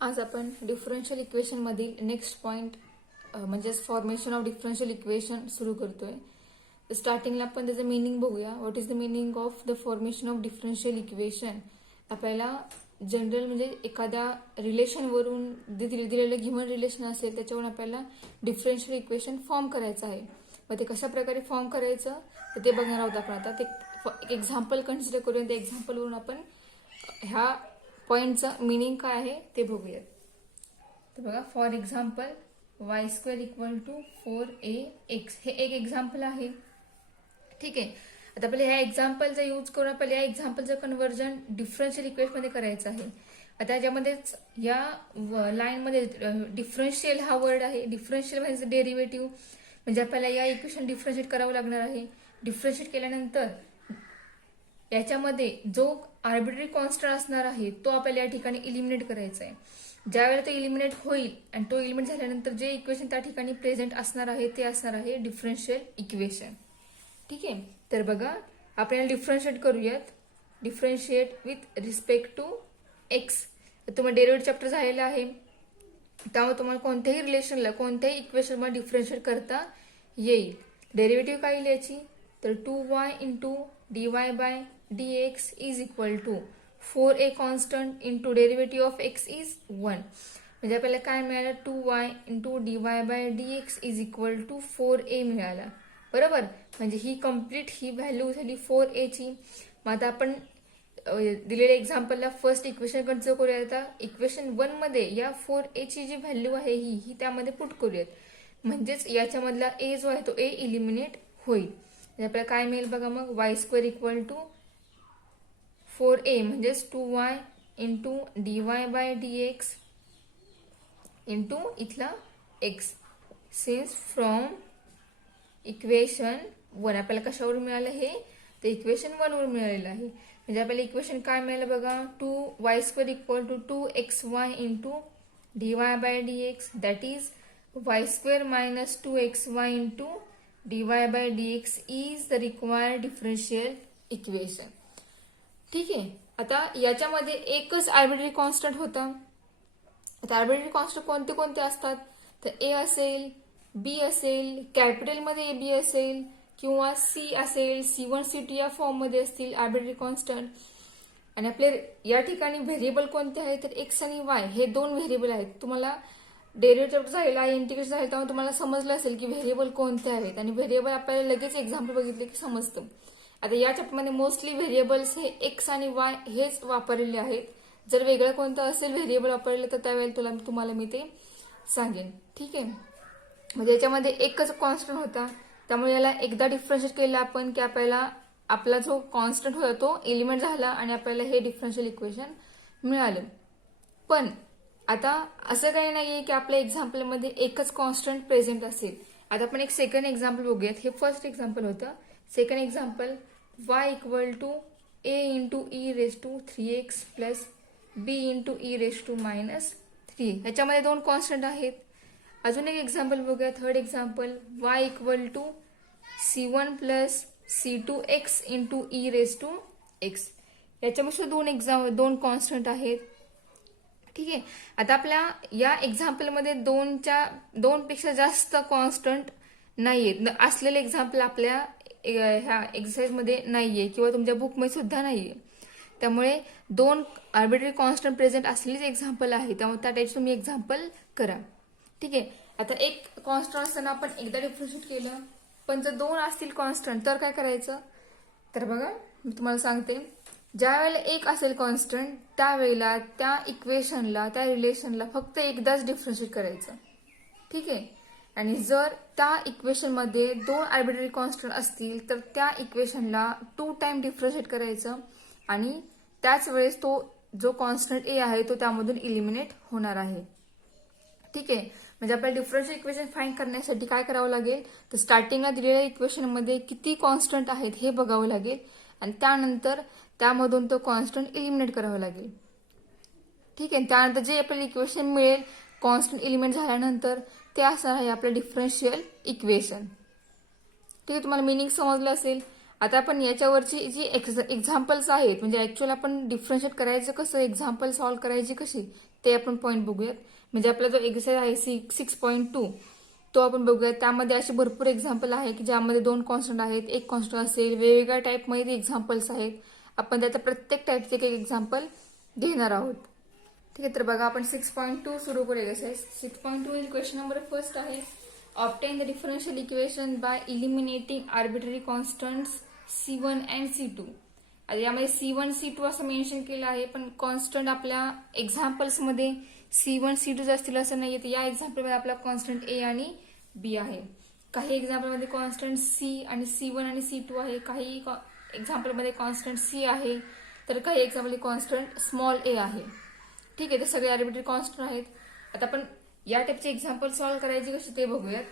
आज आपण differential equation मधील नेक्स्ट पॉइंट म्हणजेच फॉर्मेशन ऑफ डिफरन्शियल इक्वेशन सुरू करतोय. स्टार्टिंगला आपण त्याचं मिनिंग बघूया. What is the meaning of the formation of differential equation. आपल्याला जनरल म्हणजे एखाद्या रिलेशनवरून दिलेलं गिव्हन रिलेशन असेल त्याच्यावरून आपल्याला डिफरन्शियल इक्वेशन फॉर्म करायचं आहे. मग ते कशा प्रकारे फॉर्म करायचं ते बघणार आहोत आपण. आता ते एक एक्झाम्पल कन्सिडर करूया. त्या एक्झाम्पलवरून आपण ह्या पॉइंटचं मिनिंग काय आहे ते बघूयात. तर बघा, for example y² equal to 4ax हे एक एक्झाम्पल आहे. ठीक आहे. आता आपल्याला ह्या एक्झाम्पलचा यूज करून आपल्याला या एक्झाम्पलचं कन्व्हर्जन डिफरन्शियल इक्वेशन मध्ये करायचं आहे. आता याच्यामध्येच या लाईनमध्ये डिफरन्शियल हा वर्ड आहे. डिफरन्शियल म्हणजे डेरिव्हेटिव्ह, म्हणजे आपल्याला या इक्वेशन डिफरन्शिएट करावं लागणार आहे. डिफरन्शिएट केल्यानंतर याच्यामध्ये जो आर्बिट्ररी कॉन्स्टंट असणार आहे तो आपल्याला या ठिकाणी इलिमिनेट करायचा आहे. ज्यावेळेला तो इलिमिनेट होईल आणि तो इलिमिनेट झाल्यानंतर जे इक्वेशन त्या ठिकाणी प्रेझेंट असणार आहे ते असणार आहे डिफरन्शियल इक्वेशन. ठीक आहे. तर बघा, आपण डिफरन्शिएट करूयात. Differentiate with respect to X. तुम्हाला डेरिव्हेटिव्ह चॅप्टर झालेलं आहे, त्यामुळे तुम्हाला कोणत्याही रिलेशनला कोणत्याही इक्वेशनला डिफरन्शिएट करता येईल. डेरिव्हेटिव्ह काय येईल याची, तर 2y into dy by dx is equal to 4a constant into derivative of x is 1. म्हणजे आपल्याला काय मिळालं, 2y into dy by dx is equal to 4a मिळाला. बरोबर. म्हणजे ही कम्प्लीट ही व्हॅल्यू झाली 4a ची. मग आता आपण दिलेल्या एक्झाम्पलला फर्स्ट इक्वेशन कन्सिडर करूया. आता इक्वेशन 1 मध्ये या 4a ची जी व्हॅल्यू आहे ही त्यामध्ये पुट करूयात. म्हणजेच याच्यामधला a जो आहे तो a इलिमिनेट होईल. आपल्याला काय मिळेल बघा, मग y² इक्वल टू 4a म्हणजेच 2y into dy by dx into इथला x. सिन्स फ्रॉम इक्वेशन 1 आपल्याला कशावरून मिळालं हे, तर इक्वेशन 1 वरून मिळालेलं आहे. म्हणजे आपल्याला इक्वेशन काय मिळालं बघा, 2y² equal to 2xy into dy by dx that is y² minus 2xy into dy by dx is the required differential equation. ठीक आहे. आता याच्यामध्ये एकच आर्बिट्ररी कॉन्स्टंट होता. आता आर्बिट्ररी कॉन्स्टंट कोणते कोणते असतात, तर a असेल, b असेल, कॅपिटलमध्ये ab असेल किंवा c असेल, C1 C2 या फॉर्म मध्ये असतील आर्बिट्ररी कॉन्स्टंट. आणि आपले या ठिकाणी व्हेरिएबल कोणते आहेत, तर x आणि y हे दोन व्हेरिएबल आहेत. तुम्हाला डेरिव्हेटिव्ह झालेला आहे, इंटिग्रेशन झालं, त्यामुळे तुम्हाला समजलं असेल की व्हेरिएबल कोणते आहेत. आणि व्हेरिएबल आपल्याला लगेच एक्झाम्पल बघितले की समजतं. आता या चॅप्टरमध्ये मोस्टली व्हेरिएबल्स हे एक्स आणि वाय हेच वापरलेले आहेत. जर वेगळं कोणतं असेल व्हेरिएबल वापरलेलं तर त्यावेळेला तुम्हाला मी ते सांगेन. ठीक आहे. म्हणजे याच्यामध्ये एकच कॉन्स्टंट होता, त्यामुळे याला एकदा डिफरन्शिएट केलं आपण की आपल्याला आपला जो कॉन्स्टंट होता तो एलिमेंट झाला आणि आपल्याला हे डिफरन्शियल इक्वेशन मिळालं. पण आता असं काही नाहीये की आपल्या एक्झाम्पलमध्ये एकच कॉन्स्टंट प्रेझेंट असेल. आता आपण एक सेकंड एक्झाम्पल बघूयात. हे फर्स्ट एक्झाम्पल होतं. Second example, y equal to a into e raise to 3x plus b into e raise to minus 3. ह्याच्यामध्ये दोन कॉन्स्टंट आहेत. अजून एक एक्झाम्पल बघूया. Third example, y equal to c1 plus c2x into e raise to x. याच्यामध्ये दोन constant आहेत. ठीक आहे. आता आपल्या या एक्झाम्पलमध्ये दोनपेक्षा जास्त कॉन्स्टंट नाहीयेत. असलेले एक्झाम्पल आपल्या ह्या एक्सरसाइजमध्ये नाहीये किंवा तुमच्या बुकमध्ये सुद्धा नाहीये. त्यामुळे दोन आर्बिट्ररी कॉन्स्टंट प्रेझेंट असलेलीच एक्झाम्पल आहे. त्यामुळे त्या टाईपचं तुम्ही एक्झाम्पल करा. ठीक आहे. आता एक कॉन्स्टंट असताना आपण एकदा डिफरन्शिएट केलं, पण जर दोन असतील कॉन्स्टंट तर काय करायचं, तर बघा मी तुम्हाला सांगते. ज्या वेळेला एक असेल कॉन्स्टंट त्यावेळेला त्या इक्वेशनला त्या रिलेशनला फक्त एकदाच डिफरन्शिएट करायचं. ठीक आहे. आणि जर त्या इक्वेशनमध्ये दोन आर्बिट्ररी कॉन्स्टंट असतील तर त्या इक्वेशनला 2 टाइम डिफरन्शिएट करायचं आणि त्याच वेळेस तो जो कॉन्स्टंट ए आहे तो त्यामधून इलिमिनेट होणार आहे. ठीक आहे. म्हणजे आपल्याला डिफरन्शियल इक्वेशन फाइंड करण्यासाठी काय करावं लागेल, तर स्टार्टिंगला दिलेल्या इक्वेशनमध्ये किती कॉन्स्टंट आहेत हे बघावं लागेल आणि त्यानंतर त्यामधून तो कॉन्स्टंट इलिमिनेट करावा लागेल. ठीक आहे. त्यानंतर जे आपल्याला इक्वेशन मिळेल कॉन्स्टंट इलिमिनेट झाल्यानंतर ते असणार आहे आपलं डिफरन्शियल इक्वेशन. ठीक आहे. तुम्हाला मिनिंग समजलं असेल. आता आपण याच्यावरची जी एक्झाम्पल्स आहेत, म्हणजे ऍक्च्युअल आपण डिफरन्शिएट करायचं कसं, एक्झाम्पल सॉल्व्ह करायची कशी, ते आपण पॉईंट बघूयात. म्हणजे आपला जो एक्सरसाइज आहे 6.2 तो आपण बघूयात. त्यामध्ये असे भरपूर एक्झाम्पल आहे की ज्यामध्ये 2 कॉन्स्टंट आहेत, एक कॉन्स्टंट असेल, वेगवेगळ्या टाईपमध्ये एक्झाम्पल्स आहेत. आपण त्याचा प्रत्येक टाईपचे एक एक्झाम्पल घेणार आहोत. ठीक आहे, तर बघा आपण 6.2 सुरू करूया. 6.2 क्वेश्चन नंबर फर्स्ट आहे, obtain the differential equation by eliminating arbitrary constants C1 and C2. आता यामध्ये C1 C2 असं मेन्शन केलं आहे, पण कॉन्स्टंट आपल्या एक्झाम्पल्समध्ये C1 C2 असतील असं नाहीये. तर या एक्झाम्पलमध्ये आपला कॉन्स्टंट A आणि B आहे. काही एक्झाम्पलमध्ये कॉन्स्टंट C आणि C1 आणि C2 आहे, काही एक्झाम्पलमध्ये कॉन्स्टंट C आहे, तर काही एक्झाम्पल कॉन्स्टंट स्मॉल a आहे. ठीक आहे, ते सगळे आर्बिट्ररी कॉन्स्टंट आहेत. आता आपण या टाईपचे एक्झाम्पल सॉल्व्ह करायचे कसे ते बघूयात.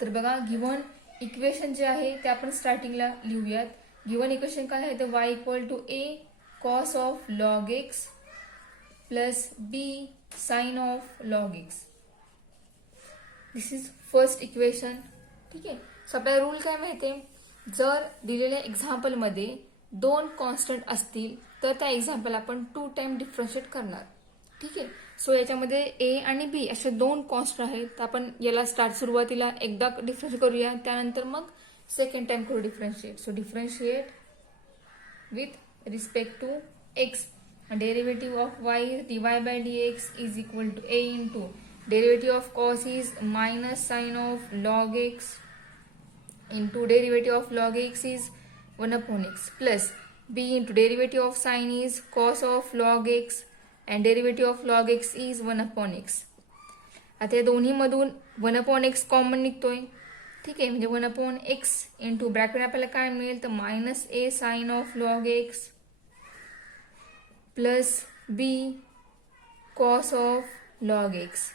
तर बघा, गिव्हन इक्वेशन जे आहे ते आपण स्टार्टिंगला लिहूयात. गिव्हन इक्वेशन काय आहे, तर y equal to a cos of log x plus b sine of log x. This is first equation. ठीक आहे, सो आपल्याला रूल काय माहितीये, जर दिलेल्या एक्झाम्पलमध्ये 2 कॉन्स्टंट असतील तर त्या एक्झाम्पल आपण 2 टाइम डिफरन्शिएट करणार. ठीक आहे, सो याच्यामध्ये a आणि b असे 2 कॉन्स्टंट आहेत. तर आपण याला सुरुवातीला एकदा डिफरन्शिएट करूया, त्यानंतर मग सेकंड टाइम करू differentiate. So differentiate with respect to x. Derivative of y dy by dx is equal to a into derivative of cos is minus sine of log x into derivative of log x is 1 upon x plus b into derivative of sine is cos of log x and derivative of log x is 1 upon x. आता या दोन्ही मधून 1 upon x common निघतोय. ठीक आहे, म्हणजे 1 upon x into bracket आपल्याला काय मिळेल, तर minus a sine of log x plus b cos of log x.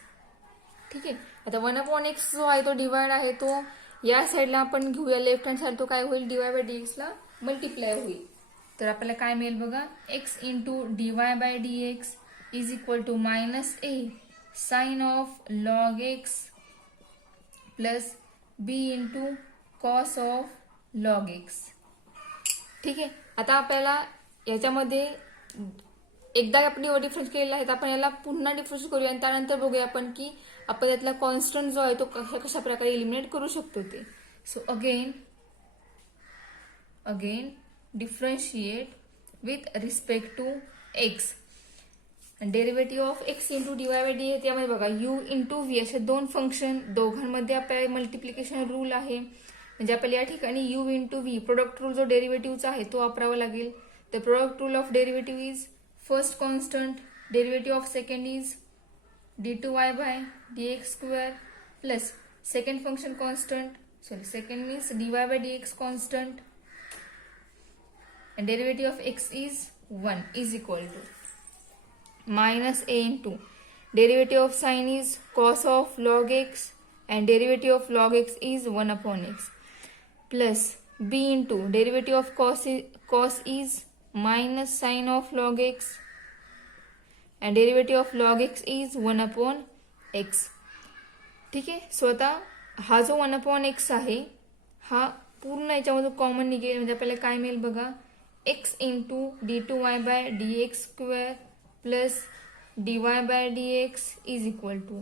ठीक आहे, आता 1 अपॉन एक्स जो आहे तो डिवाइड आहे, तो या साईडला आपण घेऊया, लेफ्ट हँड साईड, तो काय होईल, डीवाय बाय डीएक्स ला मल्टिप्लाय होईल. तर आपल्याला काय मिळेल बघा, x into dy by dx is equal to minus a sine of log x plus B into cos of log x. ठीक आहे, आता आपल्याला याच्यामध्ये एकदा आपण डिफरन्स केलेला आहे, तर आपण याला पुन्हा डिफरन्स करूया आणि त्यानंतर बघूया आपण की आपण त्यातला कॉन्स्टंट जो आहे तो कशा प्रकारे एलिमिनेट करू शकतो ते. So again differentiate with respect to x. Derivative of x into dy by d. त्यामध्ये बघा यू इंटू व्ही असे 2 फंक्शन, दोघांमध्ये आपल्याला मल्टिप्लिकेशन रूल आहे. म्हणजे आपल्याला या ठिकाणी you into V product rule जो डेरिव्हेटिव्हचा आहे तो वापरावा लागेल. The product rule of derivative is first constant, derivative of second is d2y by dx square plus second function constant, second means dy by dx constant and derivative of x is 1 is equal to minus a into derivative of sine is cos of log x and derivative of log x is 1 upon x plus b into derivative of cos is minus sine of log x and derivative of log x is 1 upon x. ठीक आहे, so आता हा जो 1 upon x आहे हा पूर्ण याच्यामधून common निघेल. म्हणजे आपल्याला काय मिळेल बघा, x into d2y by dx square plus dy by dx is equal to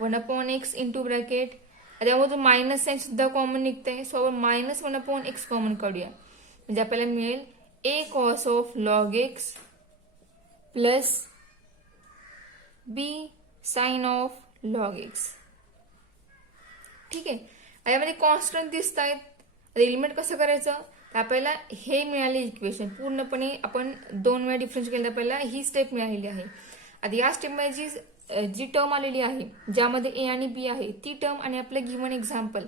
1 upon x into bracket. त्यामधून मायनस साईन सुद्धा कॉमन निघतंय, सो आपण मायनस 1 upon x कॉमन काढूया. म्हणजे आपल्याला मिळेल a cos of log x plus b sine of log x. ठीक आहे, यामध्ये कॉन्स्टंट दिसत आहेत. एलिमेंट कसं करायचं, तर आपल्याला हे मिळाले इक्वेशन पूर्णपणे आपण 2 वेळा डिफरन्स केला, आपल्याला ही स्टेप मिळालेली आहे. आता या स्टेपमध्ये जी टर्म आलेली आहे ज्यामध्ये ए आणि बी आहे ती टर्म आणि आपलं गिव्हन एक्झाम्पल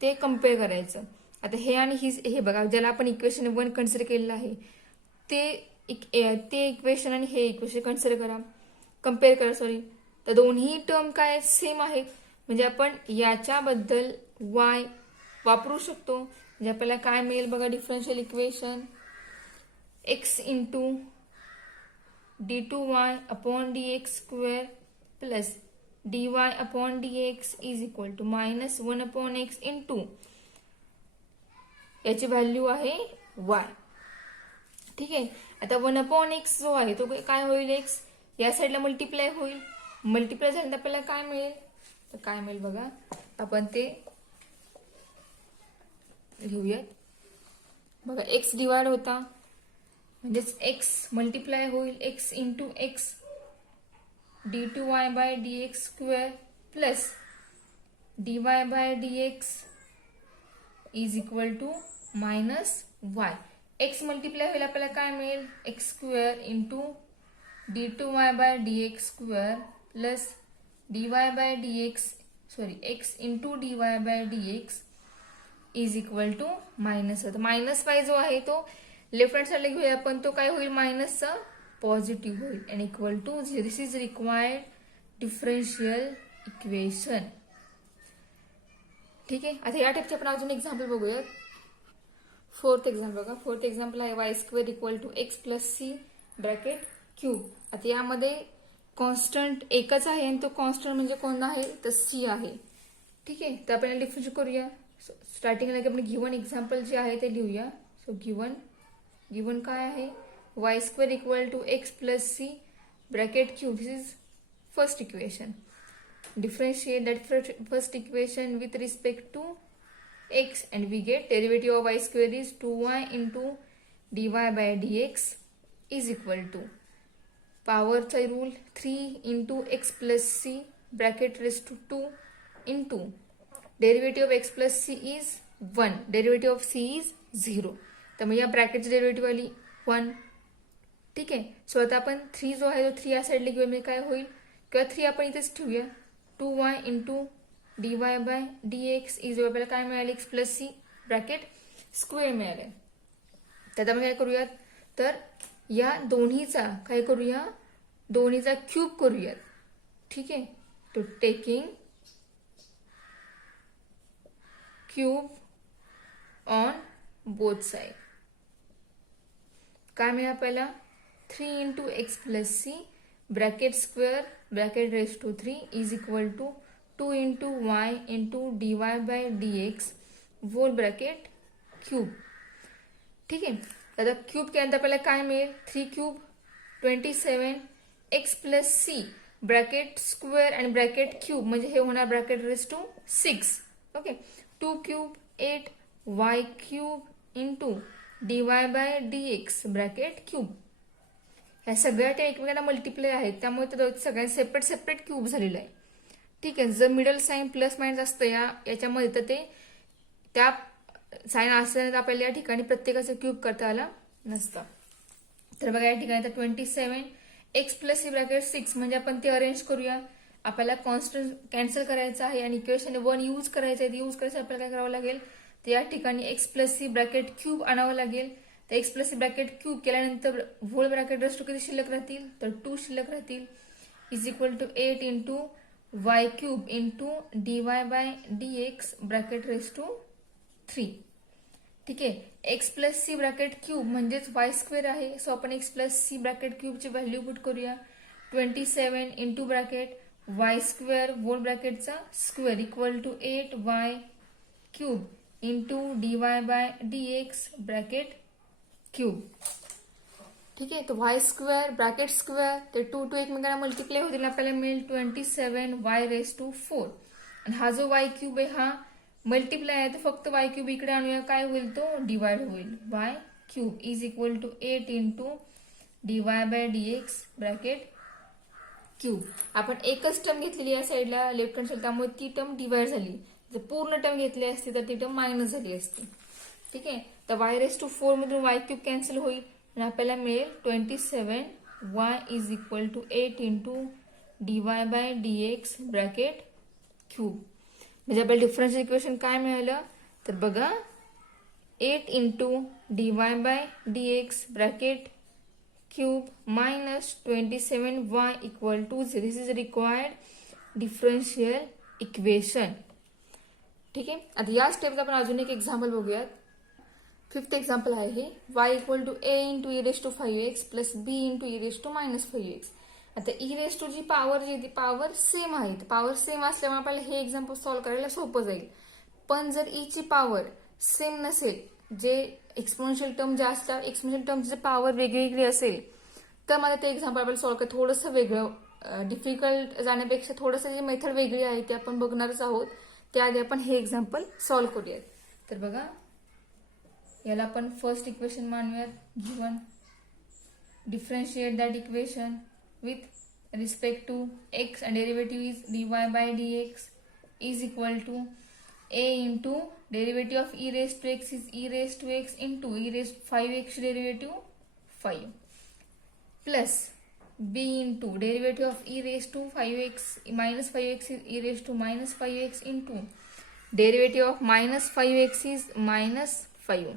ते कम्पेअर करायचं. आता हे आणि हे बघा, ज्याला आपण इक्वेशन 1 कन्सिडर केलेलं आहे ते इक्वेशन आणि हे इक्वेशन कन्सिडर करा, कम्पेअर करा. तर दोन्ही टर्म काय सेम आहेत, म्हणजे आपण याच्याबद्दल y वापरू शकतो. म्हणजे आपल्याला काय मिळेल बघा, differential equation x into d2y upon dx square plus dy upon dx is equal to minus 1 upon x into याची व्हॅल्यू आहे y. ठीक आहे. आता 1/x जो आहे तो काय होईल, x या साईडला मल्टिप्लाय होईल. मल्टिप्लाय झाल्यानंतर आपल्याला काय मिळेल, तर काय मिळेल बघा, आपण ते लिहूयात. बघा x डिवाइड होता म्हणजेच x मल्टिप्लाय होईल x into x d2y/dx square plus dy/dx is equal to minus y. x multiply होईल आपल्याला काय मिळेल, x square into d2y/dx square plus x into dy/dx is equal to minus. Minus y जो आहे तो left hand साईडला घेऊया आपण, तो काय होईल मायनसचा पॉझिटिव्ह होईल and equal to this is required differential equation. ठीक आहे. आता या टाईपचे आपण अजून एक्झाम्पल बघूयात. फोर्थ एक्झाम्पल बघा. फोर्थ एक्झाम्पल आहे y square equal to x plus C bracket cube. आता यामध्ये कॉन्स्टंट एकच आहे आणि तो कॉन्स्टंट म्हणजे कोणता आहे, तर सी आहे. ठीक आहे. तर आपण डिफरन्शिएट करूया. स्टार्टिंगला आपण गिवन एक्झाम्पल जे आहे ते लिहूया. सो गिवन काय आहे, y square equal to x plus C bracket cube. This is first equation. Differentiate that first equation with respect to x and we get derivative of y square is 2y into dy by dx is equal to power चा rule 3 into x plus c bracket raised to 2 into derivative of x plus c is 1, derivative of c is 0. त्यामुळे या ब्रॅकेटची derivative आली 1. ठीक आहे. So आता आपण 3 जो आहे तो 3 या साईडला घेऊया, म्हणजे काय होईल, किंवा 3 आपण इथेच ठेवूया. 2y into dy by dx is आपल्याला काय मिळाले, x plus C bracket square मिळाले. तर आपण काय करूयात, तर या दोन्हीचा काय करूया, दोन्हीचा क्यूब करूयात. ठीक आहे. तो taking cube on both side काय मिळेल आपल्याला, 3 into x plus C bracket square bracket raise to 3 is equal to 2 into y into D Y by D x whole bracket cube. ठीक आहे. आता क्यूब केल्यानंतर आपल्याला काय मिळेल, 3 cube 27 x plus C bracket square आणि ब्रॅकेट क्यूब म्हणजे हे होणार bracket raise to 6. Okay. 2 cube 8 Y cube into D Y by D x bracket cube. ह्या सगळ्या त्या एकमेकांना मल्टिप्लाय आहेत, त्यामुळे ते सगळ्या सेपरेट सेपरेट क्यूब झालेलं आहे. ठीक आहे. जर मिडल साईन प्लस मायनस असतं याच्यामध्ये तर ते त्या साईन असल्यानंतर आपल्याला या ठिकाणी प्रत्येकाचं क्यूब करता आला नसतं. तर बघा या ठिकाणी तर 27 एक्स प्लस सी ब्रॅकेट 6 म्हणजे आपण ते अरेंज करूया. आपल्याला कॉन्स्टंट कॅन्सल करायचं आहे आणि इक्वेशन 1 यूज करायचं आहे. यूज करायचं आपल्याला काय करावं लागेल, तर या ठिकाणी X plus C bracket cube आणावं लागेल. तर X plus C bracket cube केल्यानंतर होल ब्रॅकेट रेस टू किती शिल्लक राहतील, तर 2 शिल्लक राहतील. Is equal to 8 into Y cube into D Y by D x bracket raise to 3. ठीक आहे. X plus C bracket cube म्हणजेच वाय स्क्वेअर आहे. सो आपण एक्स प्लस सी ब्रॅकेट क्यूबची व्हॅल्यू पुट करूया. 27 into bracket Y square whole ब्रॅकेटचा square equal to 8 Y cube into D Y by D x bracket cube. ठीक आहे. तर Y square bracket square ते 2 एकमेकांना मल्टिप्लाय होतील, आपल्याला मिळेल 27 वाय रेस टू 4. आणि हा जो वाय क्यूब आहे हा मल्टिप्लाय आहे, तर फक्त वाय क्यूब इकडे आणूया, काय होईल, तो डिवाइड होईल. Y cube is equal to 8 into D Y by D x bracket cube. आपण एकच टर्म घेतलेली या साईडला लेफ्ट हँड साईड, त्यामुळे ती टर्म डिवाइड झाली. जर पूर्ण टर्म घेतली असती तर ती टर्म मायनस झाली असती. ठीक आहे. तर वाय रेस टू 4 मधून वाय क्यूब कॅन्सल होईल आणि आपल्याला मिळेल 27 y is equal to 8 into D Y by D x bracket cube. म्हणजे आपल्याला डिफरन्शियल इक्वेशन काय मिळालं, तर बघा 8 into D Y by D x bracket cube minus 27 y equal to 0. This is required differential equation. ठीक आहे. आता या स्टेपला आपण अजून एक एक्झाम्पल बघूयात. 5th एक्झाम्पल आहे हे. Y equal to A into E raise to 5x plus B into E raise to minus 5x. आता ई रेस टू जी पॉवर जी ती पॉवर सेम आहे. पॉवर सेम असल्यामुळे आपल्याला हे एक्झाम्पल सॉल्व्ह करायला सोपं जाईल. पण जर ई ची पॉवर सेम नसेल, जे एक्सपोनेन्शियल टर्म जास्त एक्सपोनेन्शियल टर्मची पॉवर वेगवेगळी असेल तर मला ते एक्झाम्पल आपल्याला सॉल्व्ह करायचं थोडंसं वेगळं डिफिकल्ट जाण्यापेक्षा थोडंसं जी मेथड वेगळी आहे ती आपण बघणारच आहोत. त्याआधी आपण हे एक्झाम्पल सॉल्व्ह करूयात. तर बघा याला आपण फर्स्ट इक्वेशन मानूयात. Given differentiate that equation with respect to x and derivative is dy by dx is equal to a into derivative of e raised to x is e raised to x into e raised to 5x derivative 5 plus b into derivative of e raised to 5x minus 5x is e raised to minus 5x into derivative of minus 5x is minus 5.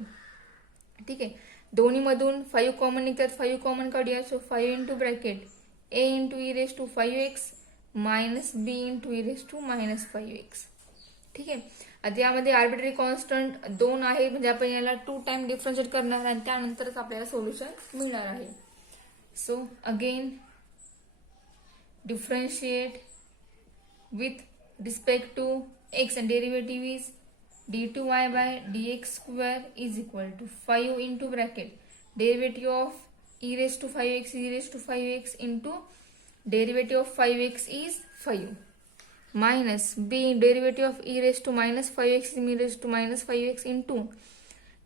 ठीक आहे. दोन्ही मधून 5 common निघतात. 5 common काढूया. So 5 into bracket a into e raised to 5x minus b into e raised to minus 5x. ठीक आहे. आता यामध्ये आर्बिट्ररी कॉन्स्टंट 2 आहे म्हणजे आपण याला 2 टाइम डिफरन्शिएट करणार आणि त्यानंतरच आपल्याला सोल्युशन मिळणार आहे. So again differentiate with respect to x and derivative is d2y by dx square is equal to 5 into bracket derivative of e raised to 5x is e raised to 5x into derivative of 5x is 5 minus b derivative of e raised to minus 5x is e raised to minus 5x into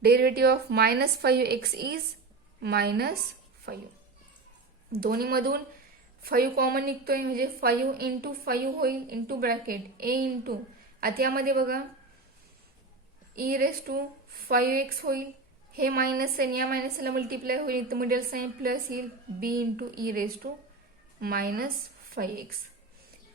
derivative of minus 5x is minus 5. दोन्ही मधून 5 common निघतोय म्हणजे 5 into 5 होईल into bracket a into आता यामध्ये बघा e raise to 5x होईल. हे मायनस आणि या मायनसला मल्टिप्लाय होईल तर मिडल साइन प्लस येईल b into e raise to minus 5x.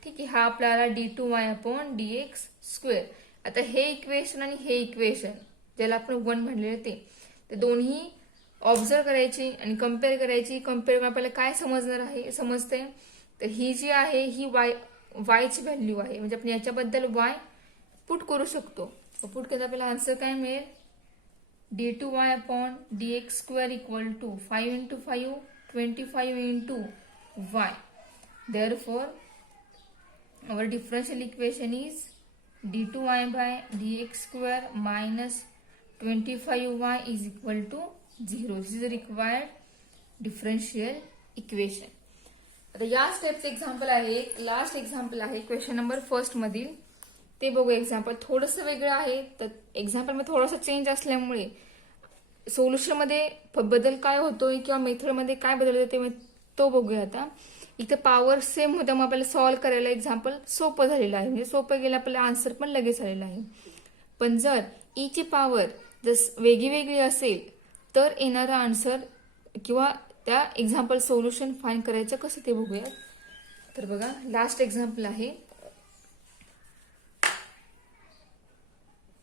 ठीक आहे. हा आपल्याला d2y अपॉन dx स्क्वेअर. आता हे इक्वेशन आणि हे इक्वेशन ज्याला आपण 1 म्हणलेलं ते दोन्ही ऑब्झर्व करायची आणि कम्पेअर करायची. कम्पेअर करून आपल्याला काय समजणार आहे समजते तर ही जी आहे ही वायची व्हॅल्यू आहे म्हणजे आपण याच्याबद्दल वाय पुट करू शकतो. पुट केलं आपल्याला आन्सर काय मिळेल d2y upon dx square equal to 5 into 5 25 into y. Therefore our differential equation is d2y by dx square minus 25y is equal to 0. This is the required differential equation. आता या स्टेपचं example आहे last example आहे question number first मधील ते बघू. Example थोडंसं वेगळं आहे तर एक्झाम्पल मध्ये थोडासा चेंज असल्यामुळे सोल्युशन मध्ये बदल काय होतोय किंवा मेथड मध्ये काय बदल होते तो बघूया. आता इथे पॉवर सेम होत्या मग आपल्याला सॉल्व्ह करायला एक्झाम्पल सोपं झालेलं आहे म्हणजे सोपं गेलं आपल्याला आन्सर पण लगेच आलेला आहे. पण जर ई ची पॉवर जर वेगळी वेगळी असेल तर येणारा आन्सर किंवा त्या एक्झाम्पल सोल्युशन फाइंड करायचं कसं ते बघूया. तर बघा लास्ट एक्झाम्पल आहे.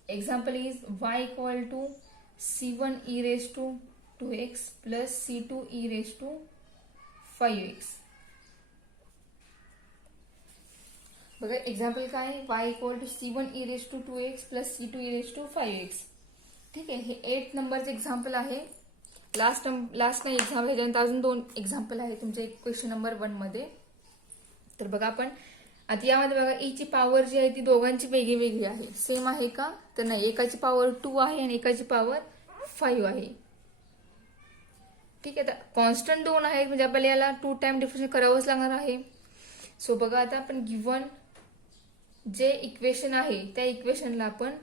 Example is y equal to c1 e raise to 2x plus c2 e raise to 5x. बघा एक्झाम्पल काय आहे y equal to c1 e raise to 2x plus c2 e raise to 5x. ठीक आहे. हे 8 नंबरचं example आहे. Last नाही example ह्याच्यानंतर अजून 2 एक्झाम्पल आहे तुमच्या क्वेश्चन नंबर 1 मध्ये. तर बघा आपण आता यामध्ये बघा ई ची पॉवर जी आहे ती दोघांची वेगळी वेगळी आहे. सेम आहे का तर नाही. एकाची पॉवर 2 आहे आणि एकाची पॉवर 5 आहे. ठीक आहे. आता कॉन्स्टंट 2 आहेत म्हणजे आपल्याला याला 2 टाइम डिफरन्शिएट करावंच लागणार आहे. सो बघा आता आपण गिव्हन जे इक्वेशन आहे त्या इक्वेशनला आपण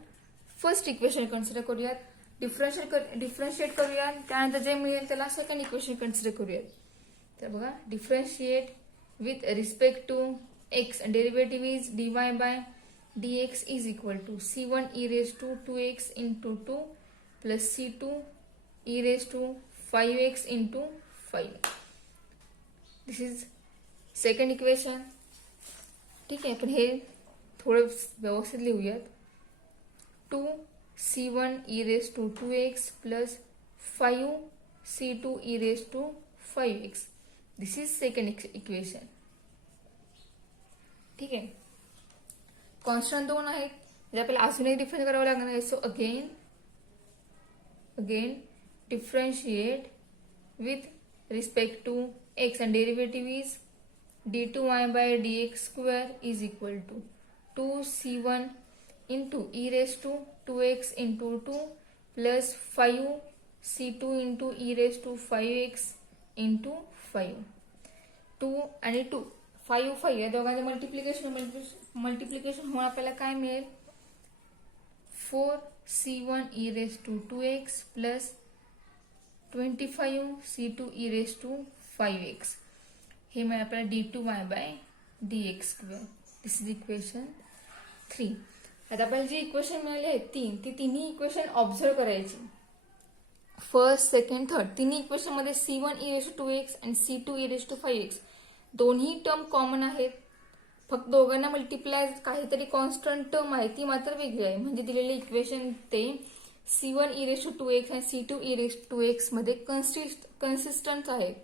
फर्स्ट इक्वेशन कन्सिडर करूयात. डिफरन्शिएट करूयात त्यानंतर जे मिळेल त्याला सेकंड इक्वेशन कन्सिडर करूयात. तर बघा differentiate with respect to x and derivative is dy by dx is equal to c1 e raised to 2x into 2 plus c2 e raised to 5x into 5. This is second equation. ठीक आहे. आपण हे थोडं व्यवस्थित लिहूयात. 2c1 e raised to 2x plus 5c2 e raised to 5x. This is second equation. ठीक आहे. Constant 2 आहेत म्हणजे आपल्याला अजूनही डिफरन्स करावं लागणार आहे. So again differentiate with respect to x and derivative is d2y by dx square is equal to 2c1 into e raised to 2x into 2 plus 5c2 into E raise to 5x into 5. 2 आणि 2 5 5 या दोघांचं multiplication होऊन आपल्याला काय मिळेल 4c1 e raise to 2x plus 25c2 e raise to 5x. हे मिळेल आपल्याला d2y by dx square. This is equation 3. आता आपल्याला जी इक्वेशन मिळाली आहे ती तिन्ही इक्वेशन ऑब्झर्व करायची. फर्स्ट सेकंड थर्ड तिन्ही इक्वेशन मध्ये c1 E raise to 2x आणि c2 E raise to 5x दोन्ही टर्म कॉमन आहेत. फक्त दोघांना मल्टिप्लाय काहीतरी कॉन्स्टंट टर्म आहे ती मात्र वेगळी आहे. म्हणजे दिलेले इक्वेशन ते c1 E raise to 2x आणि c2 E raise to 2x मध्ये कन्सिस्टंट आहेत.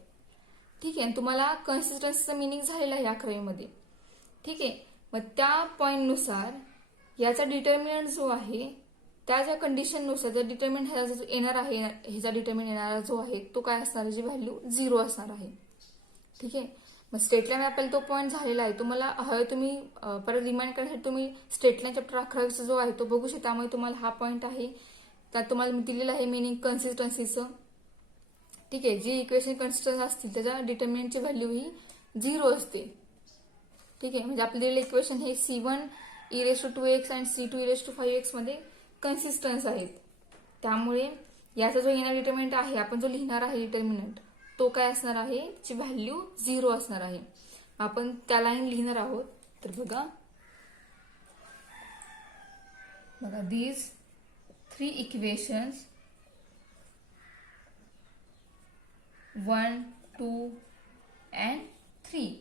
ठीक आहे. तुम्हाला कन्सिस्टन्सीचं मिनिंग झालेलं आहे 11वी मध्ये. ठीक आहे. मग त्या पॉईंटनुसार याचा डिटर्मिनंट जो आहे त्या ज्या कंडिशननुसार जर डिटर्मिनंट ह्याचा येणार आहे ह्याचा डिटर्मिनंट येणारा जो आहे तो काय असणार आहे व्हॅल्यू 0 असणार आहे. ठीक आहे. मग स्टेट लाईन आपल्याला तो पॉईंट झालेला आहे. तुम्हाला हवे तुम्ही परत रिमाइंड करण्यासाठी तुम्ही स्टेट लाईन चॅप्टर 11वीचा जो आहे तो बघू शकता. त्यामुळे तुम्हाला हा पॉईंट आहे त्यात तुम्हाला दिलेलं आहे मिनिंग कन्सिस्टन्सीचं. ठीक आहे. जी इक्वेशन कन्सिस्टन्स असतील त्याच्या डिटर्मिनंटची व्हॅल्यू ही 0 असते. ठीक आहे. म्हणजे आपलं दिलेलं इक्वेशन हे c1 E raise to 2x आणि c2 E raise to 5x मध्ये कन्सिस्टन्स आहेत. त्यामुळे याचा जो येणारा डिटर्मिनंट आहे आपण जो लिहिणार आहे डिटर्मिनंट तो काय असणार आहे ची व्हॅल्यू 0 असणार आहे. आपण त्या लाईन लिहिणार आहोत. तर बघा these 3 equations 1, 2 and 3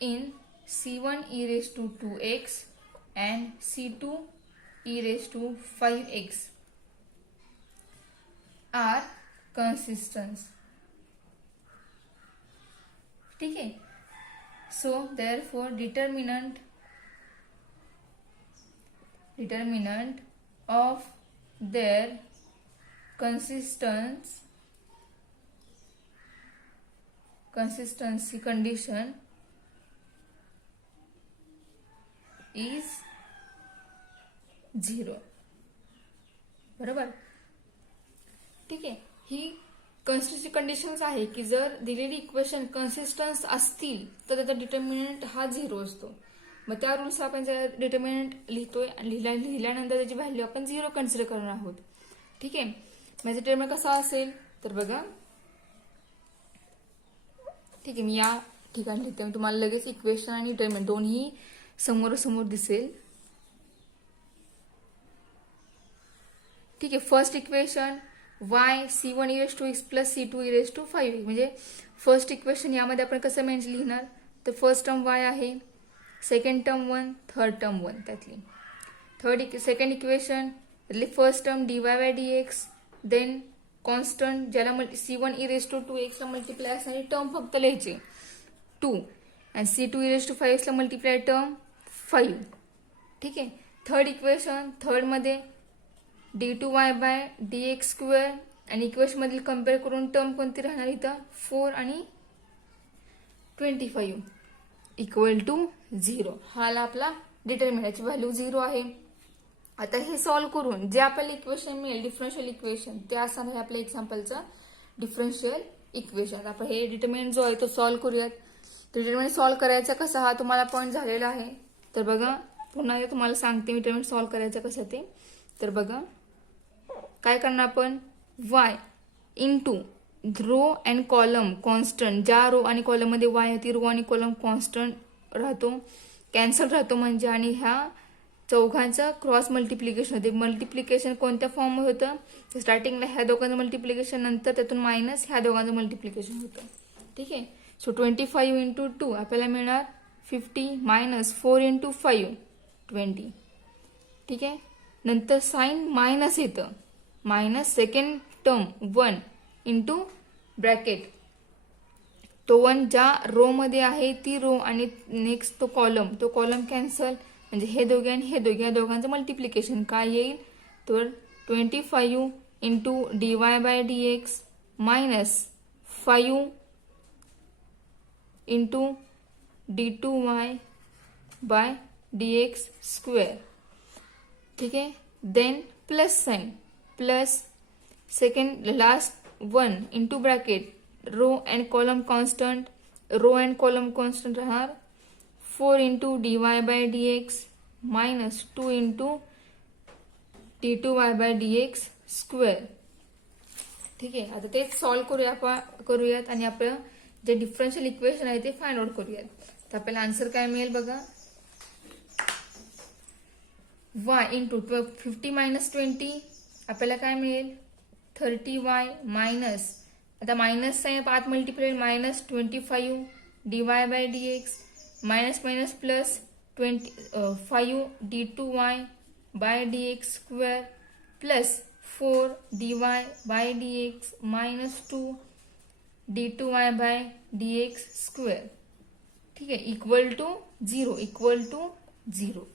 in c1 e raised to 2x and c2 e raised to 5x are consistent. ठीक है. So therefore determinant of their consistency condition is 0. बरोबर. ठीक आहे. ही कन्सिस्टन्सी कंडिशन्स आहे की जर दिलेली इक्वेशन कन्सिस्टन्स असतील तर त्याचा डिटर्मिनंट हा 0 असतो. मग त्या रूल्स आपण जर डिटर्मिनंट लिहितोय लिहिल्यानंतर त्याची व्हॅल्यू आपण 0 कन्सिडर करणार आहोत. ठीक आहे. माझं डिटर्मिनंट कसा असेल तर बघा. ठीक आहे. मी या ठिकाणी लिहिते. मी तुम्हाला लगेच इक्वेशन आणि डिटर्मिनंट दोन्ही समोरासमोर दिसेल. ठीक आहे. First equation y c1 e raised to x plus c2 e raised to 5 म्हणजे फर्स्ट इक्वेशन यामध्ये आपण कसं म्हणजे लिहिणार तर फर्स्ट टर्म y आहे, सेकंड टर्म 1, थर्ड टर्म 1 त्यातली. Second equation first term dy by dx then constant ज्याला c1 e raised to 2x ला मल्टिप्लाय असणारी टर्म फक्त लिहायची 2 आणि c2 e raised to 5x ला मल्टिप्लाय टर्म 5. ठीक आहे. थर्ड इक्वेशन थर्ड मध्ये d2y बाय dx स्क्वेअर आणि इक्वेशन मधील कम्पेअर करून टर्म कोणती राहणार इथं 4 आणि 25 इक्वल टू 0. हा आपला डिटर्मिनंटची व्हॅल्यू 0 आहे. आता हे सॉल्व्ह करून जे आपल्याला इक्वेशन मिळेल डिफरन्शियल इक्वेशन ते असणार आहे आपल्या एक्झाम्पलचं डिफरन्शियल इक्वेशन. आपण हे डिटर्मिनंट जो आहे तो सॉल्व्ह करूयात. डिटर्मिनंट सॉल्व्ह करायचा कसा हा तुम्हाला पॉईंट झालेला आहे. तर बघा पुन्हा तुम्हाला सांगते डिटर्मिनंट सॉल्व्ह करायचं कसं ते. तर बघा काय करणार आपण y into row and column constant ज्या रो आणि कॉलम मध्ये y होती रो आणि कॉलम कॉन्स्टंट राहतो कॅन्सल राहतो म्हणजे आणि ह्या चौघांचं क्रॉस मल्टिप्लिकेशन होते. मल्टिप्लिकेशन कोणत्या फॉर्म होतं स्टार्टिंगला ह्या दोघांचं मल्टिप्लिकेशन नंतर त्यातून मायनस ह्या दोघांचं मल्टिप्लिकेशन होतं. ठीक आहे. सो 25 इंटू 2 आपल्याला मिळणार 50 मायनस 4 इंटू 5 20. ठीक आहे. नंतर साइन मायनस येतं minus second term 1 into bracket तो 1 ज्या रो मध्ये आहे ती रो आणि नेक्स्ट तो कॉलम कॅन्सल म्हणजे हे दोघे आणि हे दोघे या दोघांचं मल्टिप्लिकेशन काय येईल तर 25 into dy by dx minus 5 into d2y by dx square. ठीक आहे. Then plus sign plus second last 1 into bracket row and column constant, row and column constant राहणार 4 into dy by dx minus 2 into d2y by dx square. ठीक आहे. आता तेच solve करूयात आणि आपलं जे डिफरन्शियल इक्वेशन आहे ते फाइंड आउट करूयात. तर आपल्याला आन्सर काय मिळेल बघा. y इंटू 50 मायनस 20 आपल्याला काय मिळेल 30y मायनस, आता मायनस साइन आत multiply minus 25 dy by dx minus minus plus 5 d2y by dx square plus 4 dy by dx minus 2 d2y by dx square. ठीक आहे. इक्वल टू 0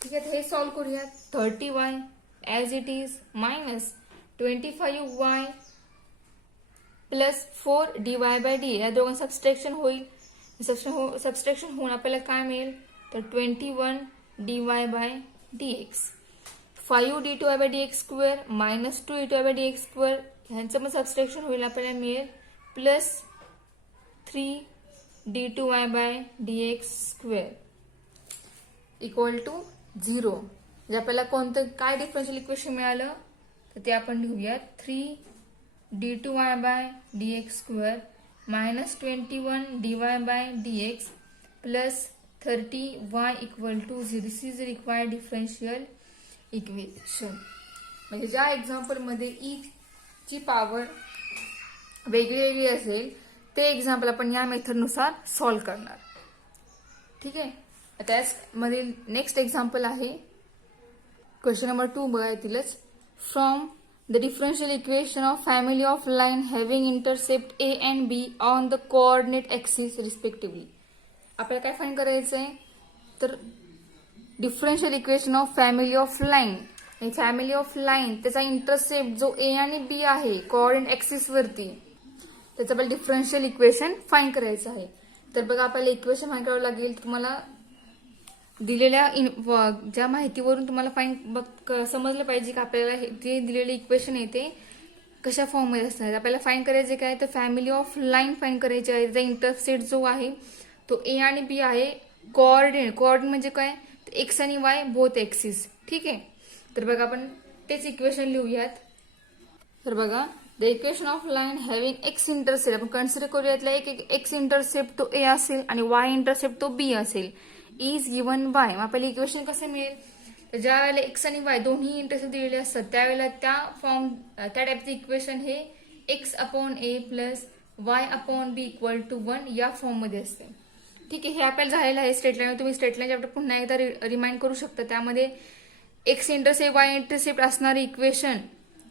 ठीक आहे. हे सॉल्व्ह करूयात. 30y as it is minus 25y plus 4 dy by d या दोघांचं subtraction होईल. Subtraction होऊन आपल्याला काय मिळेल तर 21 dy by dx 5 d2y by dx square minus 2 d2y by dx square ह्यांचं पण सबस्ट्रॅक्शन होईल. आपल्याला मिळेल plus 3 d2y by dx square equal to 0. म्हणजे आपल्याला कोणतं काय डिफरन्शियल इक्वेशन मिळालं तर ते आपण लिहूयात. 3 d2y by dx square minus 21 dy by dx plus 30y equal to 0. This is required differential equation. म्हणजे ज्या एक्झाम्पलमध्ये ई ची पॉवर वेगळी वेगळी असेल ते एक्झाम्पल आपण या मेथडनुसार सॉल्व्ह करणार. ठीक आहे. त्याचमधील नेक्स्ट एक्झाम्पल आहे क्वेश्चन नंबर 2 बघा येतीलच. From the differential equation of family of line having intercept A and B on the coordinate axis respectively. आपल्याला काय फाइंड करायचं आहे तर differential equation of family of line. Family of line त्याचा intercept जो A आणि बी आहे कोऑर्डिनेट ऍक्सिस वरती त्याचं आपल्याला डिफरन्शियल इक्वेशन फाइंड करायचं आहे. तर बघा आपल्याला इक्वेशन फाइंड करावं लागेल. तुम्हाला दिलेल्या ज्या माहितीवरून तुम्हाला समजलं पाहिजे की आपल्याला जे दिलेले इक्वेशन आहे ते कशा फॉर्ममध्ये असणार. आपल्याला फाइंड करायचे काय तर फॅमिली ऑफ लाईन फाइंड करायची आहे. त्याचा इंटरसेप्ट जो आहे तो ए आणि बी आहे. कोऑर्डिनेट म्हणजे काय एक्स आणि वाय बोथ एक्सिस. ठीक आहे. तर बघा आपण तेच इक्वेशन लिहूयात. तर बघा the equation of line having x intercept आपण कन्सिडर करूयातला एक एक्स इंटरसेप्ट तो ए असेल आणि वाय इंटरसेप्ट तो बी असेल इज गिवन बाय. आपल्याला इक्वेशन कसं मिळेल तर ज्या वेळेला एक्स आणि वाय दोन्ही इंटरसेप्ट दिलेले असतात त्यावेळेला त्या टाईपचं इक्वेशन हे x upon a plus y upon b equal to 1 या फॉर्म मध्ये असते. ठीक आहे. हे आपल्याला झालेलं आहे स्ट्रेट लाईन. तुम्ही स्ट्रेट लाईन चॅप्टर पुन्हा एकदा रिमाइंड करू शकता. त्यामध्ये एक्स इंटरसेप्ट वाय इंटरसेप्ट असणारे इक्वेशन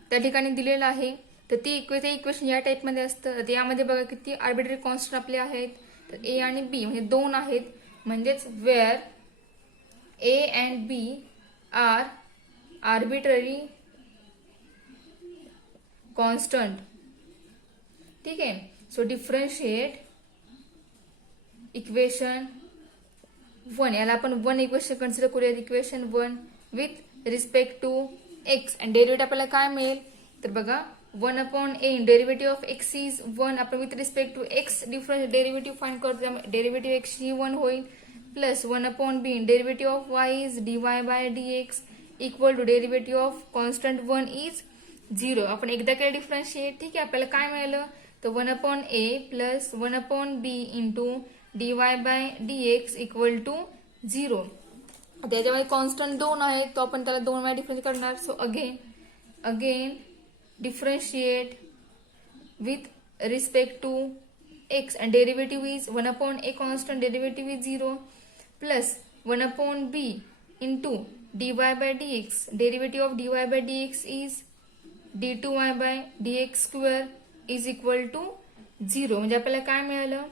त्या ठिकाणी दिलेलं आहे. तर ते इक्वेशन या टाईपमध्ये असतं. तर यामध्ये बघा किती आर्बिट्ररी कॉन्स्टंट आपले आहेत तर ए आणि बी म्हणजे 2 आहेत. म्हणजेच where a and b are arbitrary constant. ठीक आहे. सो डिफरन्शिएट इक्वेशन 1 याला आपण 1 इक्वेशन कन्सिडर करूयात. Equation 1 with respect to x and derivative आपल्याला काय मिळेल तर बघा 1 upon a derivative of x is 1. आपण with respect to x difference derivative find करतो. डेरिव्हेटिव्ह एक्स ही 1 होईल plus 1 upon b derivative of y is dy by dx equal to derivative of constant 1 is 0. आपण एकदा केलं differentiate. ठीक आहे. आपल्याला काय मिळालं तर 1 upon a plus 1 upon b into dy by dx equal to 0. त्याच्यामध्ये कॉन्स्टंट 2 आहे तो आपण त्याला 2 वेळा डिफरन्शिएट करणार. So again differentiate with respect to x and derivative is 1 upon a constant derivative is 0 plus 1 upon b into dy by dx derivative of dy by dx is d2y by dx square is equal to 0. म्हणजे आपल्याला काय मिळालं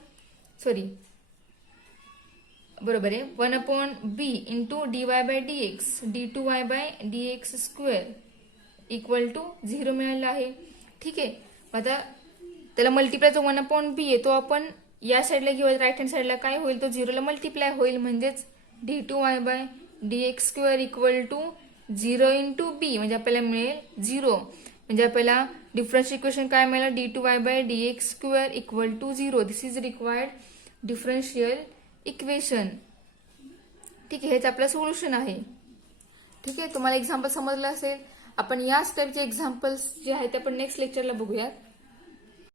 बरोबर आहे 1 upon b into dy by dx d2y by dx square equal to 0 मिळालं आहे. ठीक आहे. आता त्याला मल्टिप्लाय जो 1 अपॉन बी आहे तो आपण या साईडला घेऊ. राईट हँड साईडला काय होईल तो 0 ला मल्टिप्लाय होईल म्हणजेच d2y by dx square equal to 0 into B म्हणजे आपल्याला मिळेल 0. म्हणजे आपल्याला डिफरन्शियल इक्वेशन काय मिळेल, d2y/dx square equal to 0. This is required differential equation. ठीक आहे, हेच आपलं सोल्युशन आहे. ठीक आहे, तुम्हाला एक्झाम्पल समजलं असेल. आपण याच टाईपचे एक्झाम्पल्स जे आहेत ते आपण नेक्स्ट लेक्चरला बघूयात.